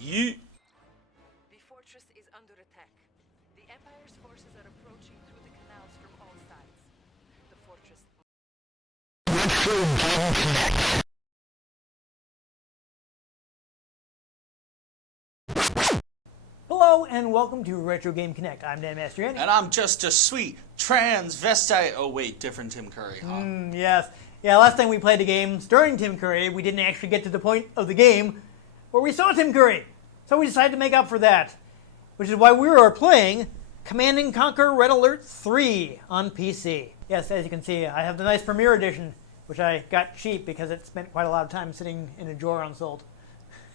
You. The fortress is under attack. The Empire's forces are approaching through the canals from all sides. The fortress... Hello and welcome to Retro Game Connect. I'm Dan Mastriani. And I'm just a sweet transvestite. Oh wait, different Tim Curry, huh? Yes. Yeah, last time we played the game during Tim Curry, we didn't actually get to the point of the game where we saw Tim Curry. So we decided to make up for that, which is why we are playing Command & Conquer Red Alert 3 on PC. Yes, as you can see, I have the nice Premiere Edition, which I got cheap because it spent quite a lot of time sitting in a drawer unsold.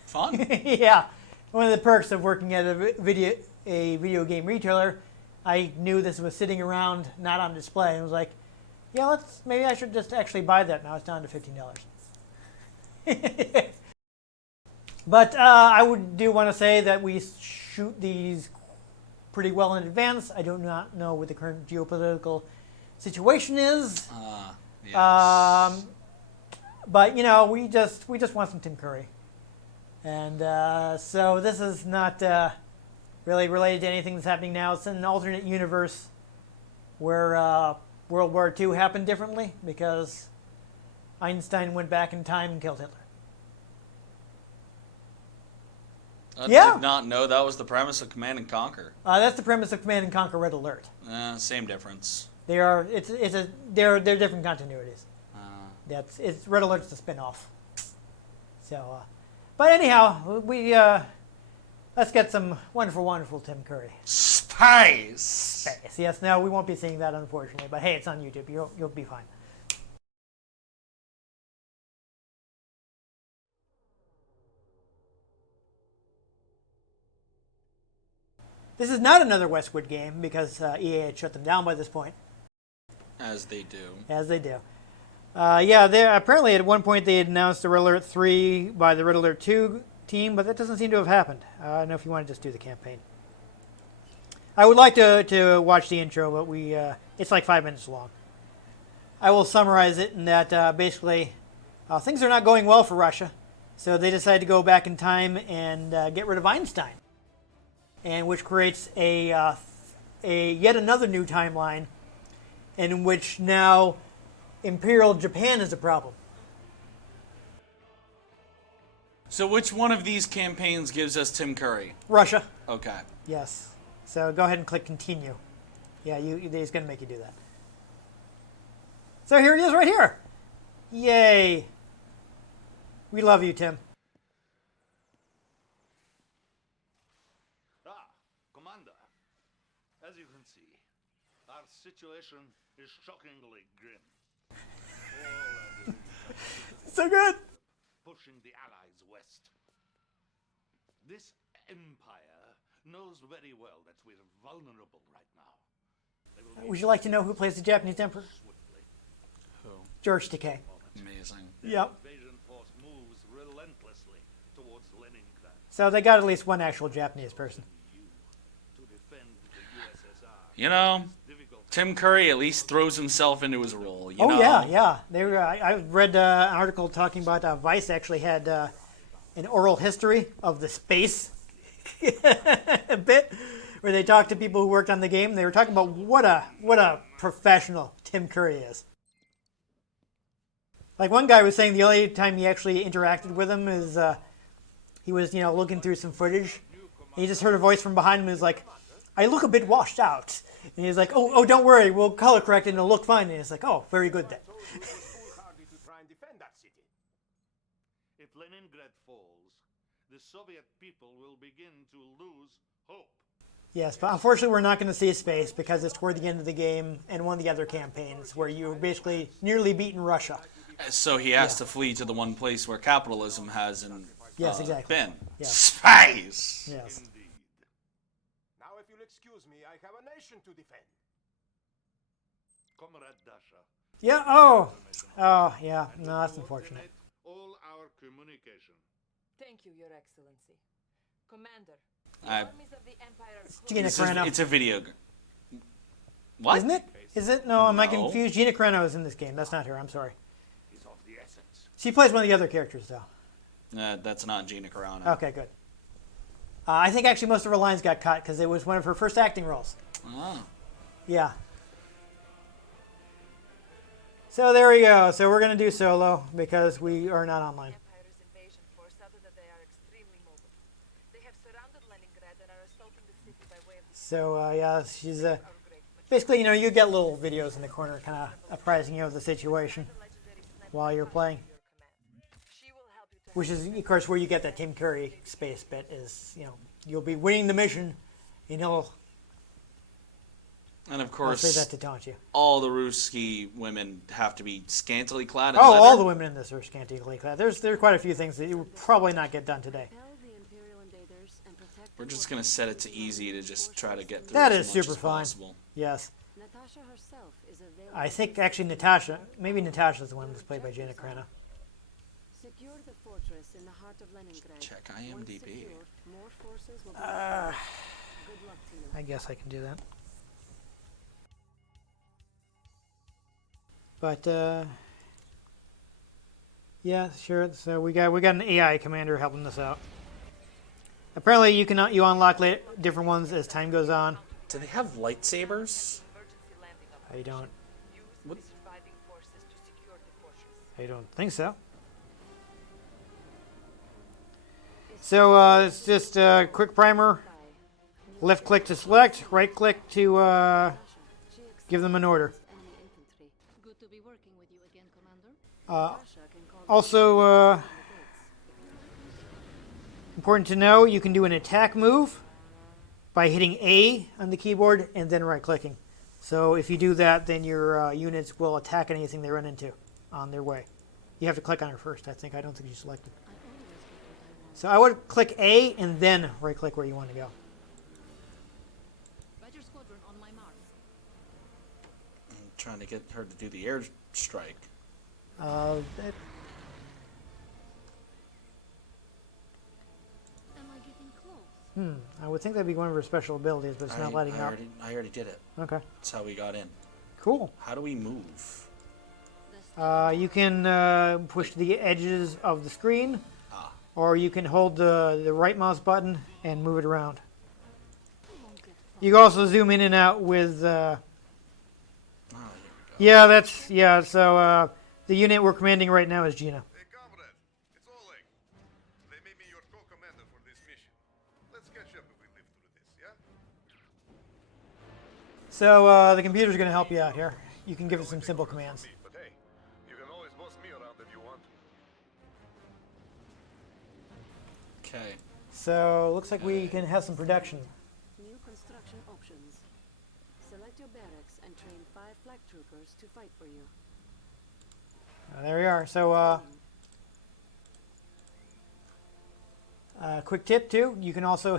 Fun. Yeah. One of the perks of working at a video game retailer, I knew this was sitting around, not on display, and was like, yeah, maybe I should just actually buy that. Now it's down to $15. But I do want to say that we shoot these pretty well in advance. I do not know what the current geopolitical situation is. Yes. But you know, we just want some Tim Curry. And so this is not really related to anything that's happening now. It's an alternate universe where World War II happened differently because Einstein went back in time and killed Hitler. I Yeah. did not know that was the premise of Command & Conquer. That's the premise of Command & Conquer Red Alert. Same difference. They're different continuities. It's Red Alert's the spin-off. So, but anyhow, we let's get some wonderful Tim Curry. Space! Yes, no, we won't be seeing that unfortunately, but hey, it's on YouTube. You'll be fine. This is not another Westwood game because EA had shut them down by this point. As they do. As they do. Yeah, apparently at one point they had announced the Red Alert 3 by the Red Alert 2 team, but that doesn't seem to have happened. I don't know if you want to just do the campaign. I would like to watch the intro, but it's like 5 minutes long. I will summarize it in that basically things are not going well for Russia, so they decided to go back in time and get rid of Einstein, and which creates a yet another new timeline in which now Imperial Japan is a problem. So which one of these campaigns gives us Tim Curry? Russia. Okay. Yes. So go ahead and click continue. Yeah, he's going to make you do that. So here it is right here. Yay. We love you, Tim. Commander, as you can see, our situation is shockingly grim. So good. Pushing the Allies west. This empire knows very well that we're vulnerable right now. Would you like to know who plays the Japanese Emperor? Swiftly. Who? George Takei. Amazing. Yep. Invasion force moves relentlessly towards Leningrad So they got at least one actual Japanese person. to defend the USSR. You know, Difficult. Tim Curry at least throws himself into his role. You Oh know? yeah. I read an article talking about Vice actually had an oral history of the space a bit, where they talked to people who worked on the game. They were talking about what a professional Tim Curry is. Like one guy was saying, the only time he actually interacted with him is he was looking through some footage. And he just heard a voice from behind him. He was like, "I look a bit washed out." And he's like, "Oh, don't worry, we'll color correct it and it'll look fine." And he's like, "Oh, very good then." If Leningrad falls, the Soviet people will begin to lose hope. Yes, but unfortunately we're not going to see space because it's toward the end of the game and one of the other campaigns where you've basically nearly beaten Russia. So he has to flee to the one place where capitalism has Yes, exactly. been. Yeah. Space! Yes. Indeed. Now, if you'll excuse me, I have a nation to defend. Comrade Dasha. Yeah, oh, yeah, no, that's unfortunate. Coordinate all our communication. Thank you, Your Excellency. Commander, the I- armies of the Empire... Gina It's a video game. What? Isn't it? Is it? No, am I No. confused? Gina Carano is in this game. That's not her, I'm sorry. Is of the essence. She plays one of the other characters, though. That's not Gina Carano. Okay, good. I think actually most of her lines got cut because it was one of her first acting roles. Oh. Yeah. So there we go. So we're going to do solo because we are not online. Empire's invasion force other that they are extremely mobile. They have surrounded Leningrad and are assaulting the city by way of the So yeah, she's our great basically, you get little videos in the corner kind of apprising you of the situation legendary sniper while you're playing. your command. She will help you to Which is, of course, where you get that Tim Curry space bit is, you'll be winning the mission, and he'll And of say course, that to taunt you. all the Ruski women have to be scantily clad in Oh, leather. all the women in this are scantily clad. There are quite a few things that you will probably not get done today. We're just going to set it to easy to just try to get through That as is much super as fine. possible. Yes. Natasha herself is available. I think actually maybe Natasha's the one that's played by Jaina Krana. Secure the fortress in the heart of Leningrad. Check Once IMDb. secured, more forces will be Good luck to you. I guess I can do that. But yeah, sure. So we got an AI commander helping us out. Apparently, you unlock different ones as time goes on. Do they have lightsabers? emergency landing up. I Use What? the surviving forces to secure the fortress. don't think so. So it's just a quick primer. Left click to select, right click to give them an order. Enemy infantry. Good to be working with you again, Commander. Uh, Natasha can call Also, important to know, you can do an attack move by hitting A on the keyboard and then right-clicking. So if you do that, then your units will attack anything they run into on their way. You have to click on her first, I think. I don't think you selected. I always get what I want. So I would click A and then right-click where you want to go. Roger squadron on my mark. I'm trying to get her to do the airstrike. That- Am I getting close? I would think that'd be one of her special abilities, but it's not letting up. I already did it. Okay, That's how we got in. cool. How do we move? You can push the edges of the screen, Ah. or you can hold the right mouse button and move it around. I won't get far. You can also zoom in and out with. Oh, here we go. Yeah. So the unit we're commanding right now is Gina. Hey, comrade, it's Oleg. They made me your co-commander for this mission. Let's catch up if we live through this, yeah? So the computer's going to help you out here. You can give it some simple commands. But hey, you can always boss me around if you want. Okay. So looks like we can have some production. New construction options. Select your barracks and train 5 flag troopers to fight for you. There we are. So quick tip too. You can also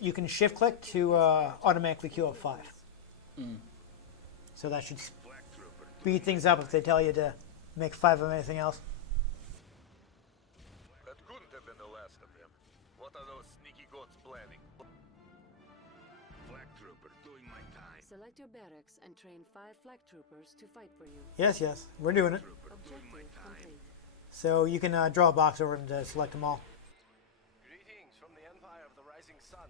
you can shift click to automatically queue up 5. So that should speed things up if they tell you to make 5 of anything else. That couldn't have been the last of them. What are those sneaky goats planning? Flag trooper doing my time. Select your barracks and train 5 flag troopers to fight for you. Yes, we're doing it. Objective complete. So you can draw a box over and select them all. Greetings from the Empire of the Rising Sun.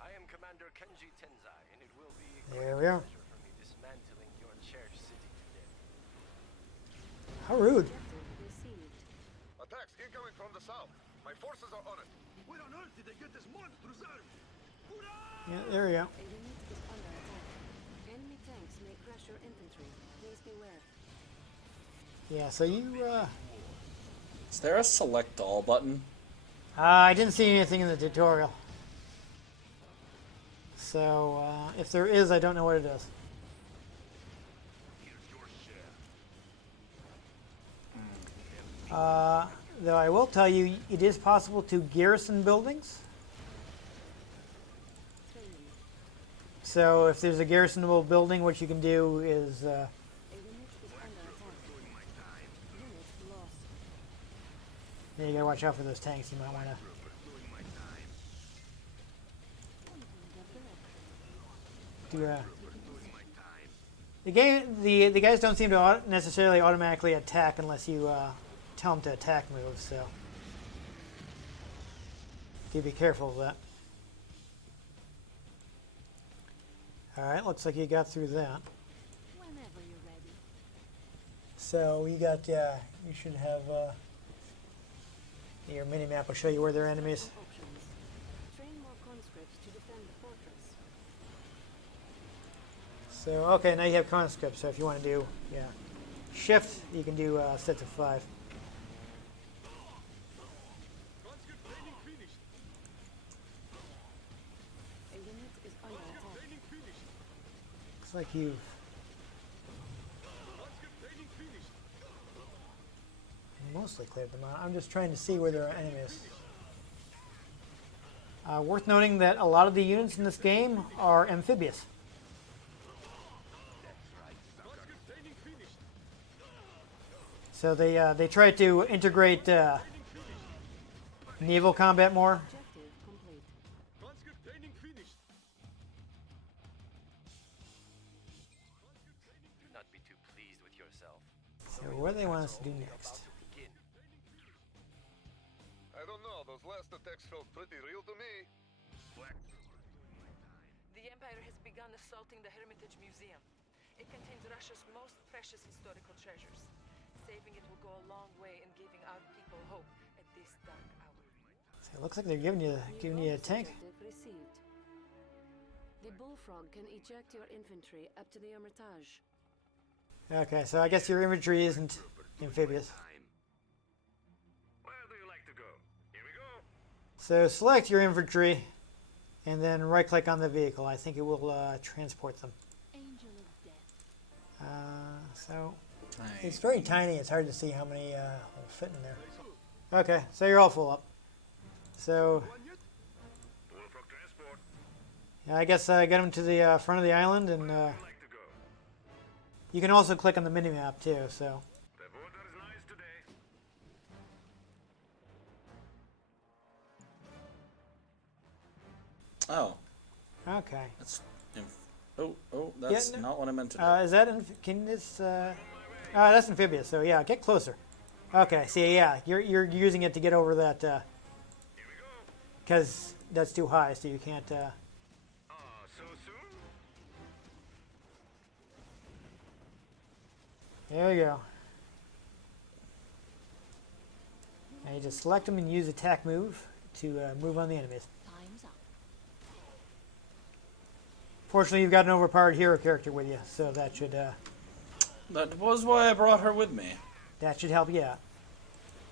I am Commander Kenji Tenzai, and it will be a There great we are. pleasure for me dismantling your cherished city today. How rude. Objective received. Attacks incoming from the south. My forces are on it. Where on earth did they get this monstrous army? Yeah, there we go. A unit is under attack. Enemy tanks may crush your infantry. Please beware. Yeah, so you. Is there a select all button? I didn't see anything in the tutorial. So if there is, I don't know what it is. Though I will tell you, it is possible to garrison buildings. Training. So if there's a garrisonable building, what you can do is, A unit is under attack. Unit lost. you gotta watch out for those tanks. You might want to. The guys don't seem to necessarily automatically attack unless you tell them to attack moves. So do be careful of that. All right, looks like you got through that. Whenever you're ready. So you got, you should have your mini map will show you where their enemies. Options. Train more conscripts to defend the fortress. So okay, now you have conscripts. So if you want to do, shift, you can do sets of 5. A unit is under attack. Looks like you've mostly cleared them out. I'm just trying to see where there are enemies. Worth noting that a lot of the units in this game are amphibious. So they try to integrate naval combat more. Objective complete. Do not be too pleased with yourself. So what do they want us to do next? Begin. I don't know, those last attacks felt pretty real to me. The Empire has begun assaulting the Hermitage Museum. It contains Russia's most precious historical treasures. Saving it will go a long way in giving our people hope at this dark hour. So it looks like they're giving you a tank. Objective received. The bullfrog can eject your infantry up to the Hermitage. Okay, so I guess your infantry isn't amphibious. Where do you like to go? Here we go. So select your infantry, and then right-click on the vehicle. I think it will transport them. Angel of Death. So Tiny. it's very tiny. It's hard to see how many will fit in there. Okay, so you're all full up. So Bullfrog transport. yeah, I guess get them to the front of the island, and Like to go. you can also click on the mini-map too. So The weather is nice today. Oh, okay, that's. That's no. not what I meant to do. is that can this? That's amphibious. So yeah, get closer. Okay, see, yeah, you're using it to get over that because that's too high, so you can't. So soon? There you go. Now you just select them and use attack move to move on the enemies. Time's up. Fortunately, you've got an overpowered hero character with you, so that should That was why I brought her with me. help you out.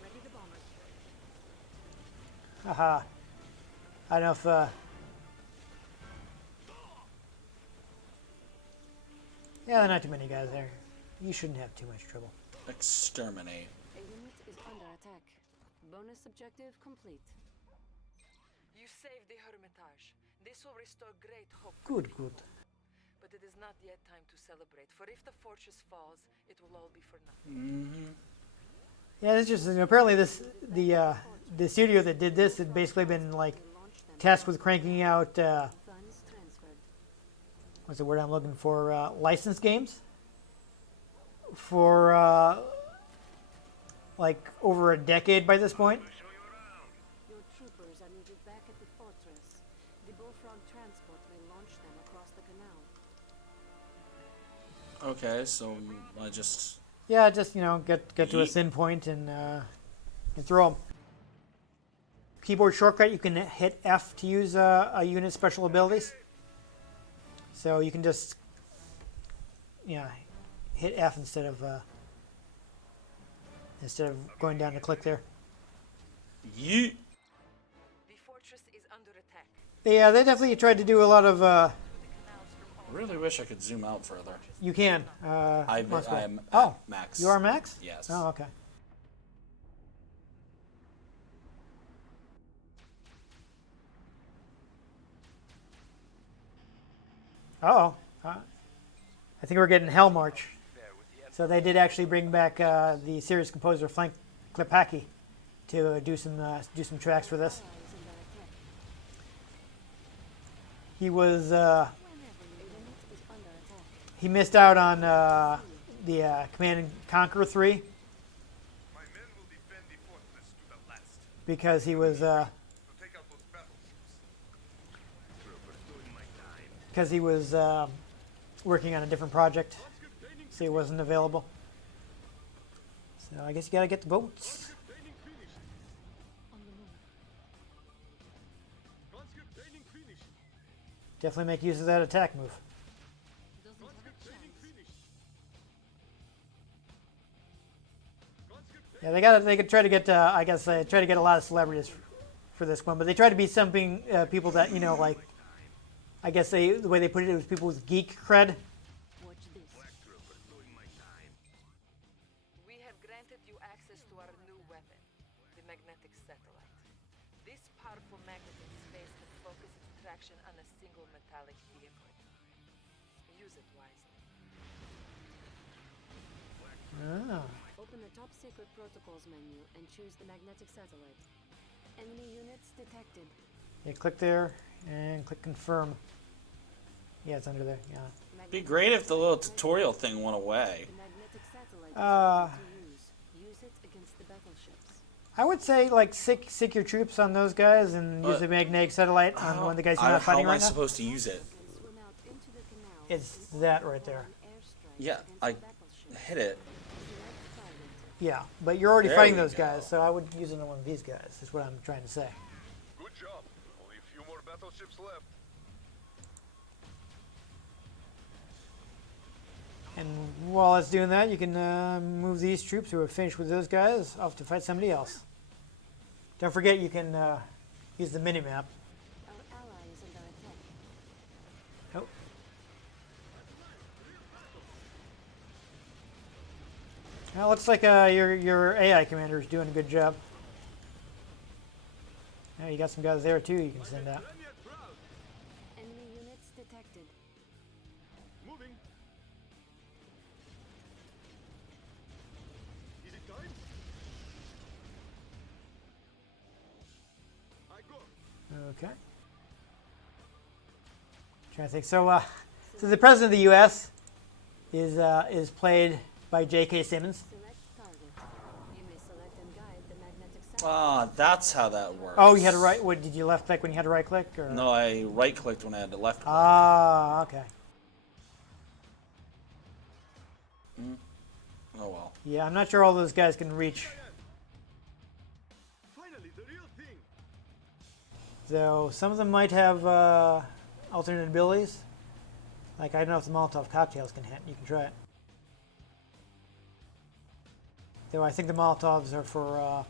Ready the bomber. Haha. I don't know if yeah, there are not too many guys there. You shouldn't have too much trouble. Exterminate. A unit is under attack. Bonus objective complete. You saved the Hermitage. This will restore great hope. Good. But it is not yet time to celebrate, for if the fortress falls, it will all be for nothing. Yeah, it's just apparently the studio that did this had basically been like tasked with cranking out Funds transferred. what's the word I'm looking for? Licensed games for like over a decade by this point. Your troopers are needed back at the fortress. The bullfrog transport will launch them across the canal. Okay, so I just. Yeah, just get to a sin point and throw them. Keyboard shortcut, you can hit F to use a unit's special abilities. So you can just hit F instead of going down to click there. Yeet. The fortress is under attack. Yeah, they definitely tried to do a lot of. The canals from I all really wish I could zoom out further. You can. I'm Oh, at max. you are max? Yes. Oh, okay. Oh, I think we're getting Hell March. So they did actually bring back the series composer Frank Klepacki to do some tracks for this. Allies under attack. He was Whenever a unit is under attack. he missed out on the Command and Conquer 3 My men will defend the fortress to the last. because he was To take out those battleships. Troopers doing my time. because he was working on a different project, so he wasn't available. So I guess you gotta get the boats. On the move. Definitely make use of that attack move. Doesn't have a chance. Yeah, they could try to get I guess they try to get a lot of celebrities for this one, but they try to be something people that like. I guess the way they put it was people with geek cred. Watch this. We have granted you access to our new weapon, the magnetic satellite. This powerful magnet in space can focus its traction on a single metallic vehicle. Use it wisely. Ah. Open the top secret protocols menu and choose the magnetic satellite. Enemy units detected. Yeah, click there and click confirm. Yeah, it's under there. Yeah. Be great if the little tutorial thing went away. The magnetic satellite is Uh, easy to use. Use it against the battleships. I would say like sick your troops on those guys and use the magnetic satellite on one of the guys you're not How fighting am I right now. supposed to use it? And swim out into the canal. It's and that open right there. an airstrike Yeah, against I the battleship. hit it. Select target. Yeah, but you're already There fighting we those go. guys, so I would use it on one of these guys. Is what I'm trying to say. Good job. Only a few more battleships left. And while it's doing that, you can move these troops who have finished with those guys off to fight somebody else. Don't forget you can use the mini-map. Our ally is under attack. Oh. Well, looks like your AI commander is doing a good job. Yeah, you got some guys there too you can send out. Enemy units detected. Moving. Is it time? I go. Okay. Trying to think. So the president of the U.S. is played by J.K. Simmons. Select target. You may select and guide the magnetic satellite. Ah, that's how that works. Oh, you had to right. What did you left click when you had to right click? Or? No, I right clicked when I had to left click. Ah, okay. Oh well. Yeah, I'm not sure all those guys can reach. Finally, the real thing. So some of them might have alternate abilities. Like I don't know if the Molotov cocktails can hit. You can try it. Though I think the Molotovs are for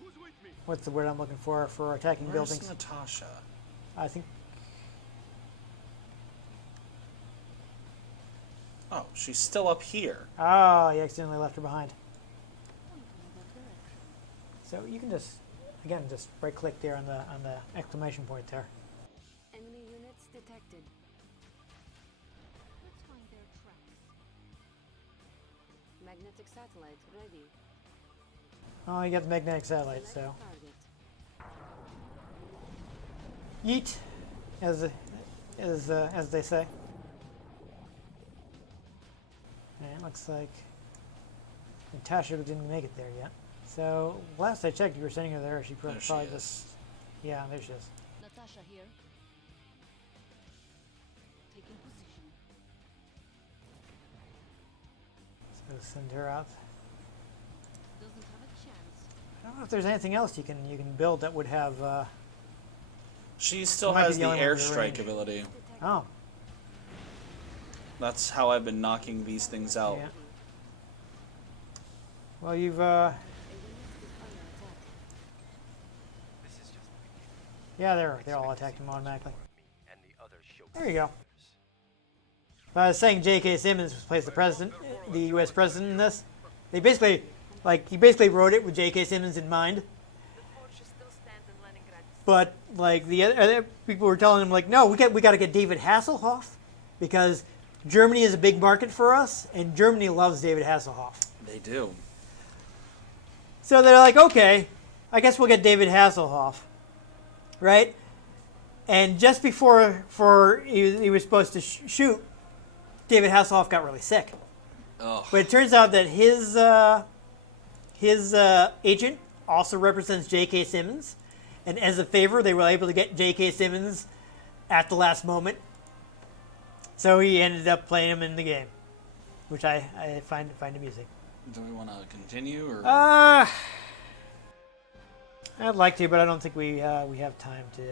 Who's with me? what's the word I'm looking for attacking Where's buildings. Natasha? I think. Oh, she's still up here. Oh, you accidentally left her behind. So you can just right click there on the exclamation point there. Enemy units detected. Let's find their tracks. Magnetic satellite ready. Oh, you got the magnetic satellite. Select So target. yeet, as they say. And it looks like Natasha didn't make it there yet. So last I checked, you were sending her there. She There she probably is. just yeah, there she is. Natasha here. Taking position. So send her out. Doesn't have a chance. I don't know if there's anything else you can build that would have. She still Might be has the the only one with the airstrike range. ability. Detected. Oh, That's how I've been knocking these things out. yeah. Well, you've A unit is under attack. This is just the beginning. yeah, they're all attacking him automatically. And the others show There you go. But I was saying J.K. Simmons plays the president, the U.S. president in this. He basically wrote it with J.K. Simmons in mind. The fortress still stands in Leningrad. But like the other people were telling him, like, no, we got to get David Hasselhoff because Germany is a big market for us, and Germany loves David Hasselhoff. They do. So they're like, okay, I guess we'll get David Hasselhoff, right? And just before he was supposed to shoot, David Hasselhoff got really sick. Oh, But it turns out that his agent also represents J.K. Simmons, and as a favor, they were able to get J.K. Simmons at the last moment. So he ended up playing him in the game, which I find amusing. Do we want to continue or? I'd like to, but I don't think we have time to.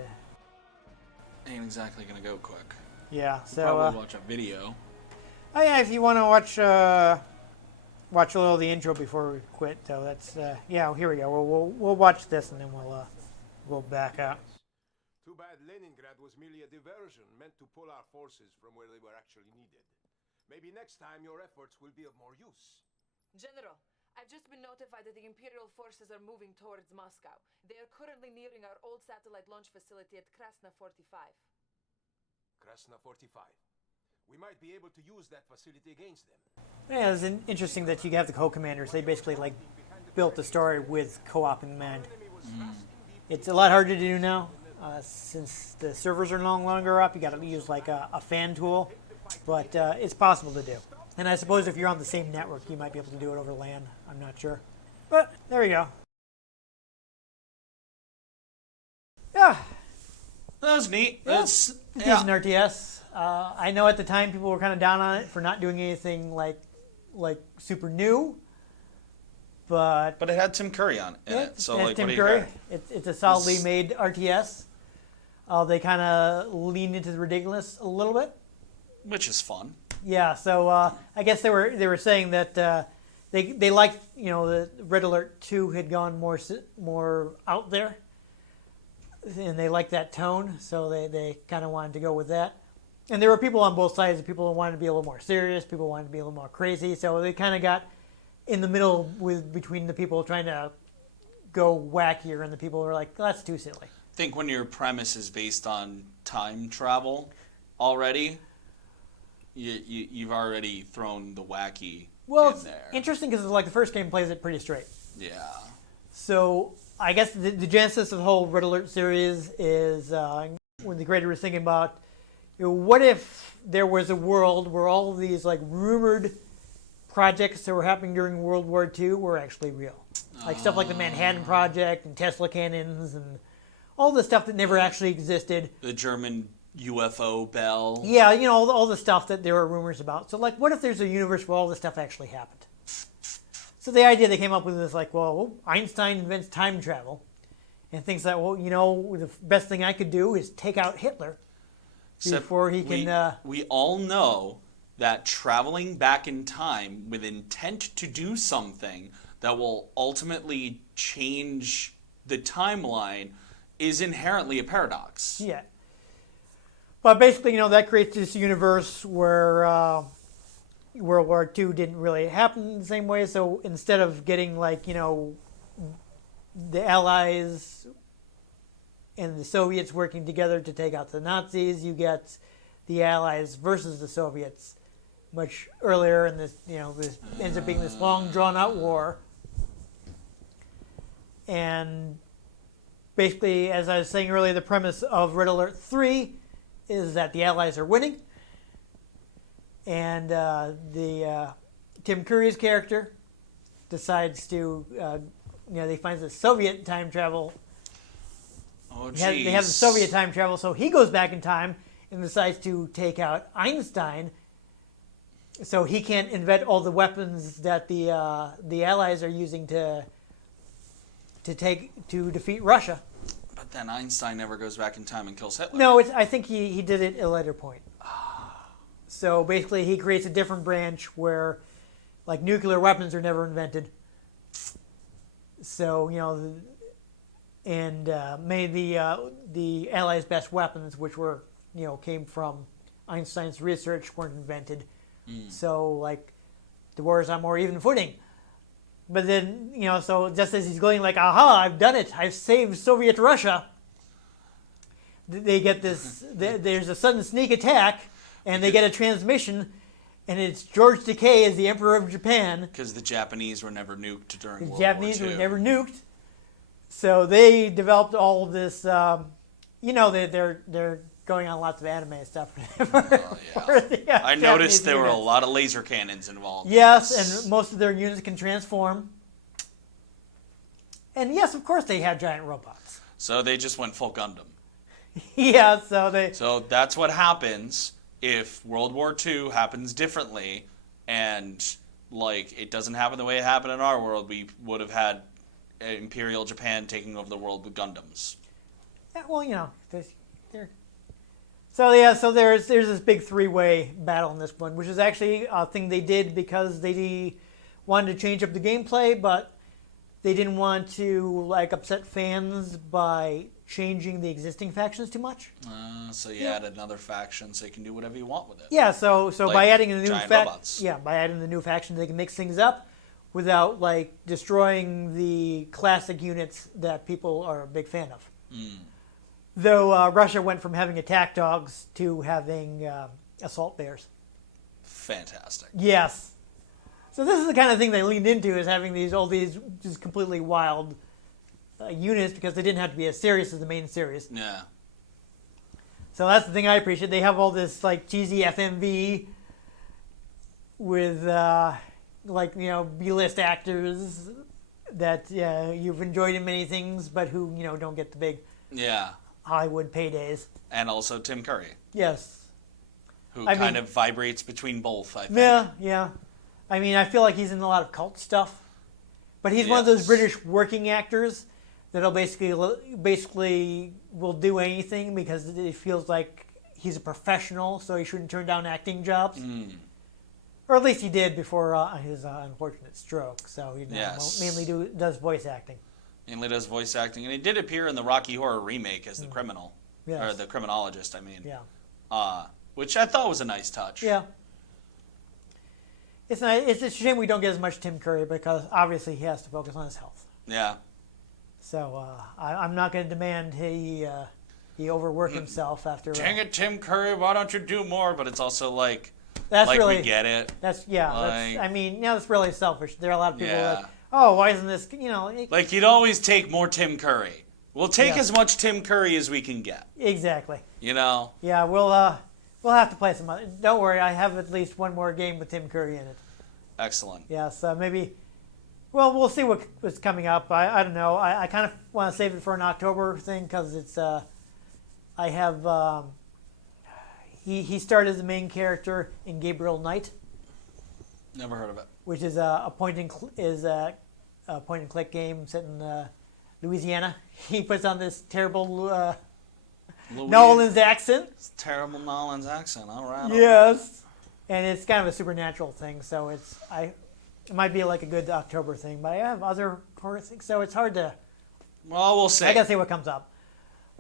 Ain't exactly gonna go quick. Yeah, so Probably watch a video. oh yeah, if you want to watch a little of the intro before we quit, though. That's yeah. Here we go. We'll watch this and then we'll back out. Too bad Leningrad was merely a diversion meant to pull our forces from where they were actually needed. Maybe next time your efforts will be of more use. General, I've just been notified that the Imperial forces are moving towards Moscow. They are currently nearing our old satellite launch facility at Krasna 45. Krasna 45. We might be able to use that facility against them. Yeah, it's interesting that you have the co-commanders. They basically like built the story with co-op in mind. It's a lot harder to do now since the servers are no longer up. You got to use like a fan tool, but it's possible to do. And I suppose if you're on the same network, you might be able to do it over LAN. I'm not sure, but there we go. Yeah. That was neat. Yeah, That's decent RTS. I know at the time people were kind of down on it for not doing anything like super new, but it had Tim Curry on yeah, it. So it's like, Tim what do you Curry. got? It's a solidly made RTS. They kind of leaned into the ridiculous a little bit. Which is fun. Yeah. So I guess they were saying that they liked the Red Alert 2 had gone more out there. And they liked that tone, so they kind of wanted to go with that. And there were people on both sides. People who wanted to be a little more serious, people wanted to be a little more crazy. So they kind of got in the middle between the people trying to go wackier and the people who were like, oh, that's too silly. I think when your premise is based on time travel already, you've already thrown the wacky Well, in there. it's interesting because like the first game plays it pretty straight. Yeah. So I guess the genesis of the whole Red Alert series is when the creator was thinking about, what if there was a world where all of these like rumored projects that were happening during World War II were actually real, like stuff like the Manhattan Project and Tesla cannons and all the stuff that never actually existed. The German UFO bell. Yeah, all the stuff that there were rumors about. So like, what if there's a universe where all this stuff actually happened? So the idea they came up with is like, well, Einstein invents time travel and thinks that, well, the best thing I could do is take out Hitler before he can... We all know that traveling back in time with intent to do something that will ultimately change the timeline is inherently a paradox. Yeah. But basically, that creates this universe where... World War II didn't really happen the same way, so instead of getting like, the Allies and the Soviets working together to take out the Nazis, you get the Allies versus the Soviets much earlier, and this ends up being this long drawn out war. And basically, as I was saying earlier, the premise of Red Alert 3 is that the Allies are winning. And Tim Curry's character decides to, they find the Soviet time travel. Oh, They have the Soviet time travel, so he goes back in time and decides to take out Einstein, so he can't invent all the weapons that the Allies are using to defeat Russia. But then Einstein never goes back in time and kills Hitler. No, I think he did it at a later point. So basically, he creates a different branch where, like, nuclear weapons are never invented. So and many of the Allies' best weapons, which were came from Einstein's research, weren't invented. So like, the war is on more even footing. But then so just as he's going like, aha, I've done it, I've saved Soviet Russia. They get this. There's a sudden sneak attack. And they get a transmission, and it's George Takei as the Emperor of Japan. Because the Japanese were never nuked during World War II. The Japanese were never nuked. So they developed all of this, they're going on lots of anime stuff. I noticed there were a lot of laser cannons involved. Yes, and most of their units can transform. And yes, of course they had giant robots. So they just went full Gundam. Yeah, so they. So that's what happens if World War II happens differently, and like it doesn't happen the way it happened in our world. We would have had Imperial Japan taking over the world with Gundams. Yeah, well, you know, so there's this big three-way battle in this one, which is actually a thing they did because they wanted to change up the gameplay, but they didn't want to like upset fans by changing the existing factions too much. So you add another faction, so you can do whatever you want with it. Yeah, so Like by adding the new giant robots. by adding the new faction, they can mix things up without like destroying the classic units that people are a big fan of. Though Russia went from having attack dogs to having assault bears. Fantastic. Yes. So this is the kind of thing they leaned into, is having all these just completely wild units, because they didn't have to be as serious as the main series. Yeah. So that's the thing I appreciate. They have all this like cheesy FMV with like, you know, B-list actors that you've enjoyed in many things, but who, you know, don't get the big Hollywood paydays. And also Tim Curry, Yes. who kind of vibrates between both, I think. Yeah. I mean, I feel like he's in a lot of cult stuff, but he's one of those British working actors that'll basically will do anything because it feels like he's a professional, so he shouldn't turn down acting jobs. Or at least he did before his unfortunate stroke. So he mainly does voice acting. Mainly does voice acting, and he did appear in the Rocky Horror remake as the criminal, or the criminologist. I mean, which I thought was a nice touch. Yeah. It's nice. It's a shame we don't get as much Tim Curry because obviously he has to focus on his health. Yeah. So I'm not going to demand he overwork himself after. Dang it, Tim Curry! Why don't you do more? But it's also like, we get it. That's that's really selfish. There are a lot of people Yeah. like, oh, why isn't this? You know, Like you'd always take more Tim Curry. We'll take as much Tim Curry as we can get. Exactly. You know. Yeah, we'll have to play some other. Don't worry, I have at least one more game with Tim Curry in it. Excellent. Yeah, so maybe. Well, we'll see what's coming up. I don't know. I kind of want to save it for an October thing because it's. I have. He started as the main character in Gabriel Knight. Never heard of it. Which is a point and click game set in Louisiana. He puts on this terrible Nolan's accent. It's terrible Nolan's accent. All right. Yes, and it's kind of a supernatural thing. So it might be like a good October thing. But I have other horror things, so it's hard to. Well, we'll see. I gotta see what comes up.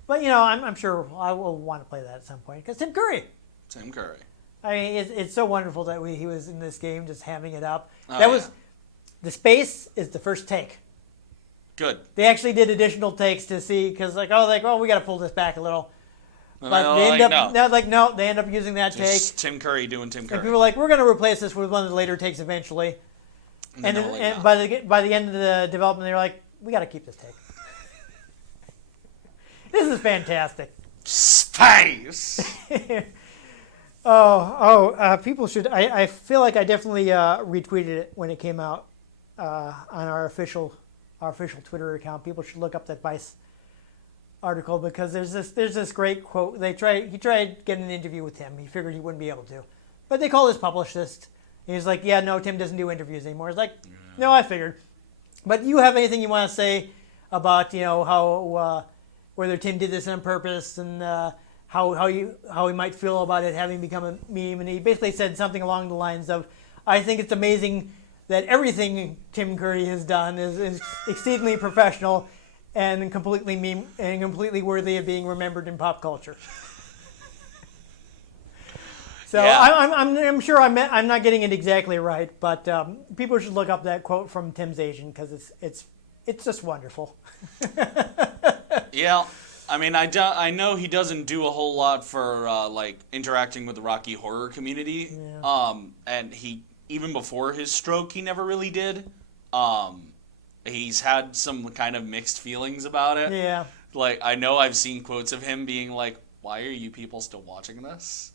But you know, I'm sure I will want to play that at some point because Tim Curry. Tim Curry. I mean, it's so wonderful that he was in this game, just hamming it up. Oh, The space is the first take. Good. They actually did additional takes to see because we got to pull this back a little. And But they end up they end up using that Just take. Tim Curry doing Tim Curry. And people were like, we're going to replace this with one of the later takes eventually. And by the end of the development, they were like, we got to keep this take. This is fantastic. Space. People should. I feel like I definitely retweeted it when it came out on our official Twitter account. People should look up that Vice article because there's this great quote. He tried getting an interview with Tim. He figured he wouldn't be able to, but they called his publicist. And he's like, yeah, no, Tim doesn't do interviews anymore. He's like, no, I figured. But you have anything you want to say about how whether Tim did this on purpose and how he might feel about it having become a meme? And he basically said something along the lines of, I think it's amazing that everything Tim Curry has done is exceedingly professional and completely meme and completely worthy of being remembered in pop culture. So I'm sure I'm not getting it exactly right, but people should look up that quote from Tim's agent because it's just wonderful. Yeah. I mean, I know he doesn't do a whole lot for interacting with the Rocky Horror community. Yeah. And he even before his stroke, he never really did. He's had some kind of mixed feelings about it. Yeah. Like I know I've seen quotes of him being like, "Why are you people still watching this?"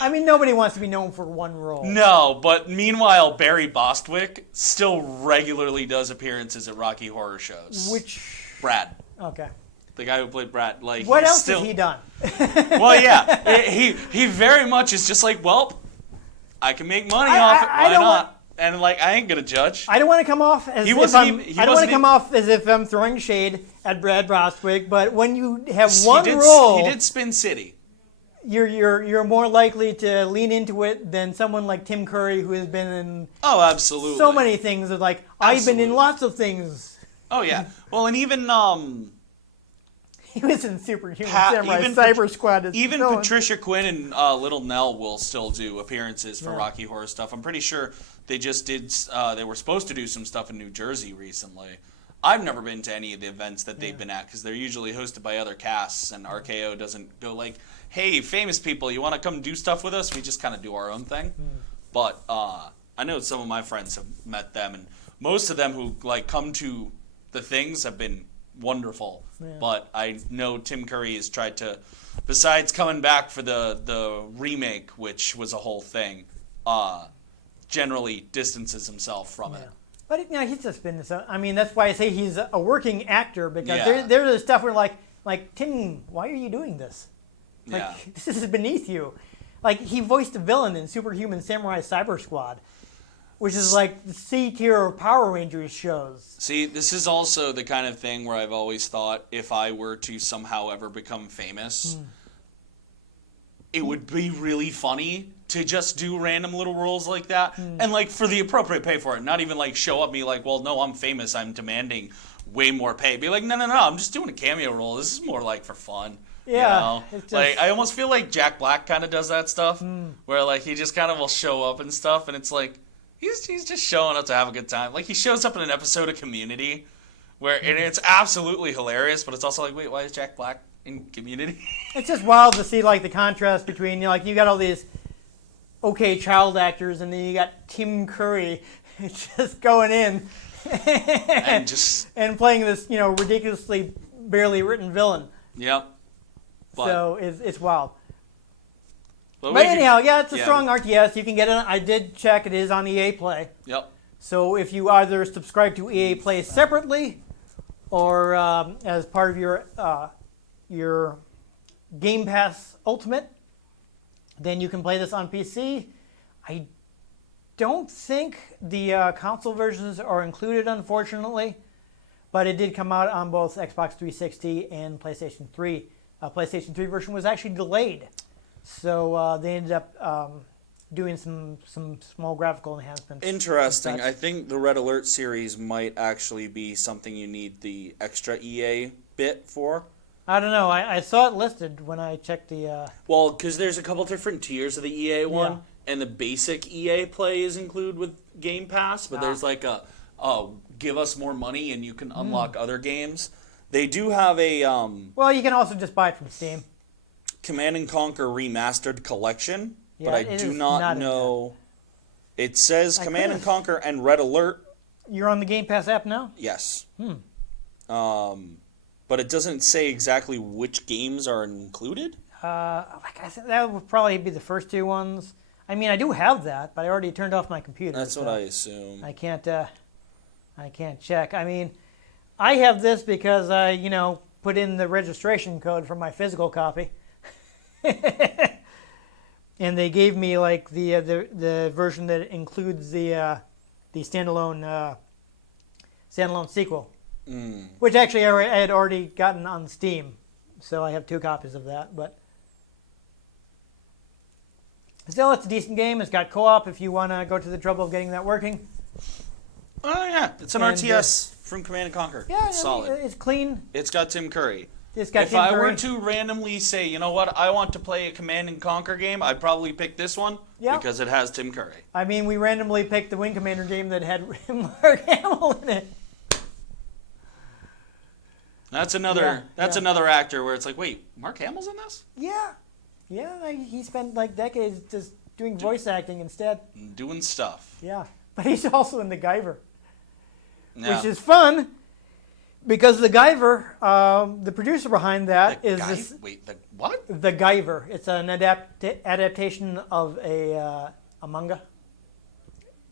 I mean, nobody wants to be known for one role. No, but meanwhile, Barry Bostwick still regularly does appearances at Rocky Horror shows. Which Brad. Okay. the guy who played Brad. Like, What he's else still, has he done? Well, yeah, he very much is just like, well, I can make money off it. I Why don't not? And like, I ain't gonna judge. I don't want to come off as He if wasn't I'm. even- he I don't want wasn't to come off as if I'm throwing shade at Brad Brostwick, but when you have one he role, did Spin City. you're more likely to lean into it than someone like Tim Curry, who has been in Oh, absolutely. so many things. Of like, I've been in Absolutely. lots of things. Oh yeah. Well, and even He was in Superhuman Pat- Samurai even Cyber Squad. As even villain. Patricia Quinn and Little Nell will still do appearances for Yeah. Rocky Horror stuff. I'm pretty sure they just did. They were supposed to do some stuff in New Jersey recently. I've never been to any of the events that they've been at because they're usually hosted by other casts, and RKO doesn't go like, "Hey, famous people, you want to come do stuff with us?" We just kind of do our own thing. But I know some of my friends have met them, and most of them who like come to the things have been wonderful. But I know Tim Curry has tried to, besides coming back for the remake, which was a whole thing, generally distances himself from it. But you know, he's just been. I mean, that's why I say he's a working actor because Yeah. there's the stuff where like Tim, why are you doing this? Like, Yeah. this is beneath you. Like, he voiced a villain in Superhuman Samurai Cyber Squad, which is like the C tier of Power Rangers shows. See, this is also the kind of thing where I've always thought if I were to somehow ever become famous, it would be really funny to just do random little roles like that and like for the appropriate pay for it. Not even like show up and be like, well, no, I'm famous. I'm demanding way more pay. Be like, no, I'm just doing a cameo role. This is more like for fun. Yeah, You know? it's just- Like, I almost feel like Jack Black kind of does that stuff where like he just kind of will show up and stuff and it's like, he's just showing up to have a good time. Like he shows up in an episode of Community where and it's absolutely hilarious, but it's also like, wait, why is Jack Black in Community? It's just wild to see like the contrast between, you know, like you got all these okay child actors and then you got Tim Curry just going in and just and playing this, you know, ridiculously barely written villain. yep. But, So it's wild. but But we can- anyhow, yeah, it's a yeah. strong RTS. You can get it. I did check. It is on EA Play. Yep. So if you either subscribe to EA Play separately or as part of your Game Pass Ultimate, then you can play this on PC. I don't think the console versions are included, unfortunately, but it did come out on both Xbox 360 and PlayStation 3. PlayStation 3 version was actually delayed, so they ended up doing some small graphical enhancements. Interesting. and such. I think the Red Alert series might actually be something you need the extra EA bit for. I don't know. I saw it listed when I checked the. Well, because there's a couple different tiers of the EA one, Yeah. and the basic EA play is included with Game Pass, but there's like a give us more money and you can unlock other games. They do have a Well, you can also just buy it from Steam. Command and Conquer Remastered Collection, Yeah, but I it do is not not in know. It says I Command and could've- Conquer and Red Alert. You're on the Game Pass app now? Yes. But it doesn't say exactly which games are included. Like I said, that would probably be the first two ones. I mean, I do have that, but I already turned off my computer. That's so what I assume. I can't check. I mean, I have this because I, you know, put in the registration code for my physical copy. And they gave me like the version that includes the standalone sequel, which actually I had already gotten on Steam, so I have 2 copies of that. But still, it's a decent game. It's got co-op if you want to go to the trouble of getting that working. Oh yeah, it's an And, RTS from Command and Conquer. Yeah, It's solid. It's clean. It's got Tim Curry. It's got If Tim I Curry. were to randomly say, you know what, I want to play a Command and Conquer game, I'd probably pick this one because it has Tim Curry. I mean, we randomly picked the Wing Commander game that had Mark Hamill in it. That's another Yeah. another actor where it's like, wait, Mark Hamill's in this? Yeah, like, he spent like decades just doing voice acting instead. Doing stuff. Yeah, but he's also in the Guyver, Yeah. which is fun because the Guyver, the producer behind that is this. Wait, the what? The Guyver. It's an adaptation of a manga.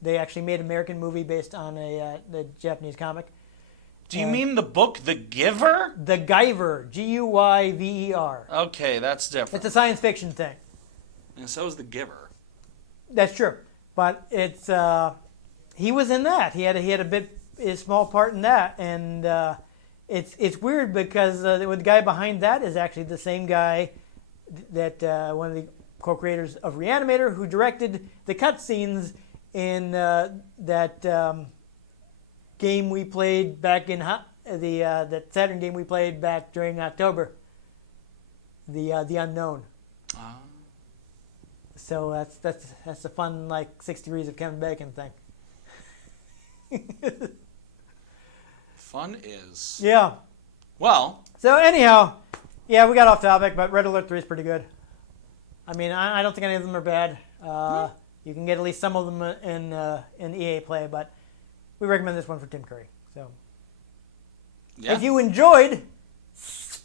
They actually made an American movie based on the Japanese comic. Do you mean the book The Giver? The Guyver, Guyver. Okay, that's different. It's a science fiction thing. And so is The Giver. That's true, but it's he was in that. He had a small part in that, and it's weird because the guy behind that is actually the same guy that one of the co-creators of Reanimator, who directed the cutscenes in that game we played back in that Saturn game we played back during October. The Unknown. So that's a fun 6 degrees of Kevin Bacon thing. Fun is. Yeah. Well. So anyhow, yeah, we got off topic, but Red Alert 3 is pretty good. I mean, I don't think any of them are bad. You can get at least some of them in EA Play, but we recommend this one for Tim Curry. So, Yeah. If you enjoyed space,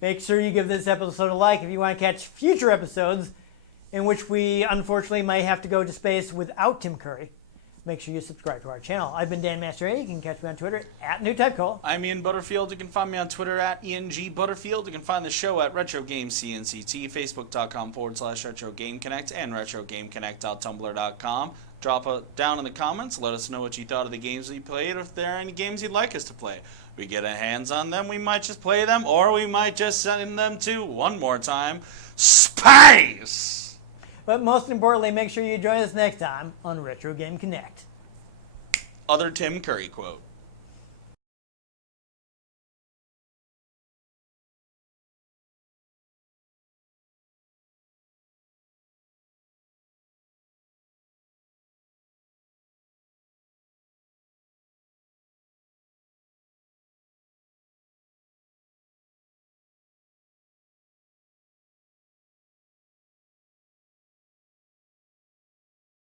make sure you give this episode a like if you want to catch future episodes in which we unfortunately may have to go to space without Tim Curry. Make sure you subscribe to our channel. I've been Dan Mastriani. You can catch me on Twitter at NewTypeCole. I'm Ian Butterfield. You can find me on Twitter at ENG Butterfield. You can find the show at RetroGameCNCT, Facebook.com/RetroGameConnect, and RetroGameConnect.tumblr.com. Drop it down in the comments. Let us know what you thought of the games we played, or if there are any games you'd like us to play. We get our hands on them, we might just play them, or we might just send them to, one more time, space! But most importantly, make sure you join us next time on Retro Game Connect. Other Tim Curry quote.